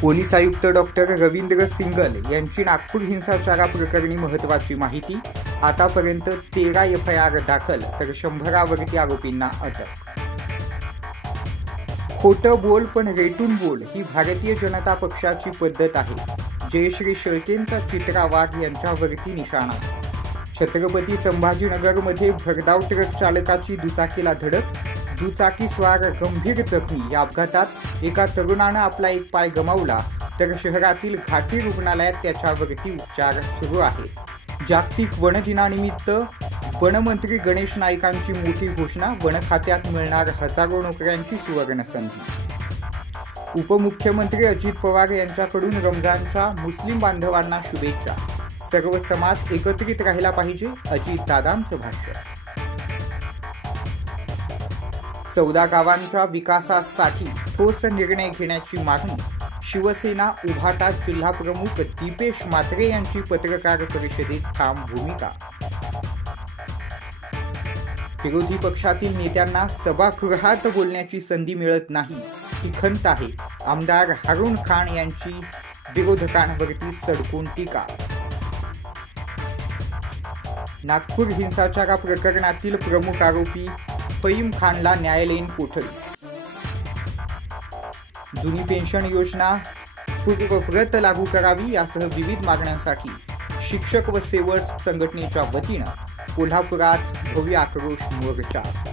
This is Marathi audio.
पोलीस आयुक्त डॉक्टर रवींद्र सिंगल यांची नागपूर हिंसाचाराप्रकरणी महत्त्वाची माहिती। आतापर्यंत 13 एफआयआर दाखल तर 100वरती आरोपींना अटक। खोटं बोल पण रेटून बोल ही भारतीय जनता पक्षाची पद्धत आहे। जयश्री शेळकेंचा चित्रा वाघ यांच्यावरती निशाणा। छत्रपती संभाजीनगरमध्ये भरधाव ट्रक चालकाची दुचाकीला धडक, दुचाकीस्वार गंभीर जखमी। या अपघातात एका तरुणानं आपला एक पाय गमावला तर शहरातील घाटी रुग्णालयात त्याच्यावरती उपचार सुरू आहेत। जागतिक वन दिनानिमित्त वनमंत्री गणेश नाईकांची मोठी घोषणा। वन खात्यात मिळणार हजारो नोकऱ्यांची सुवर्ण संधी। उपमुख्यमंत्री अजित पवार यांच्याकडून रमजानच्या मुस्लिम बांधवांना शुभेच्छा। सर्व समाज एकत्रित राहिला पाहिजे, अजितदादांचं भाष्य। 14 गावांच्या विकासासाठी ठोस निर्णय घेण्याची मागणी। शिवसेना उभाटा जिल्हाप्रमुख दीपेश म्हात्रे यांची पत्रकार परिषदेत ठाम भूमिका। विरोधी पक्षातील नेत्यांना सभागृहात बोलण्याची संधी मिळत नाही ही खंत आहे। आमदार हारून खान यांची विरोधकांवरती सडकून टीका। नागपूर हिंसाचार प्रकरणातील प्रमुख आरोपी फहीम खानला न्यायालयीन कोठडी। जुनी पेन्शन योजना पूर्ववत लागू करावी यासह विविध मागण्यांसाठी शिक्षक व सेवक संघटनेच्या वतीनं कोल्हापुरात भव्य आक्रोश मोर्चा।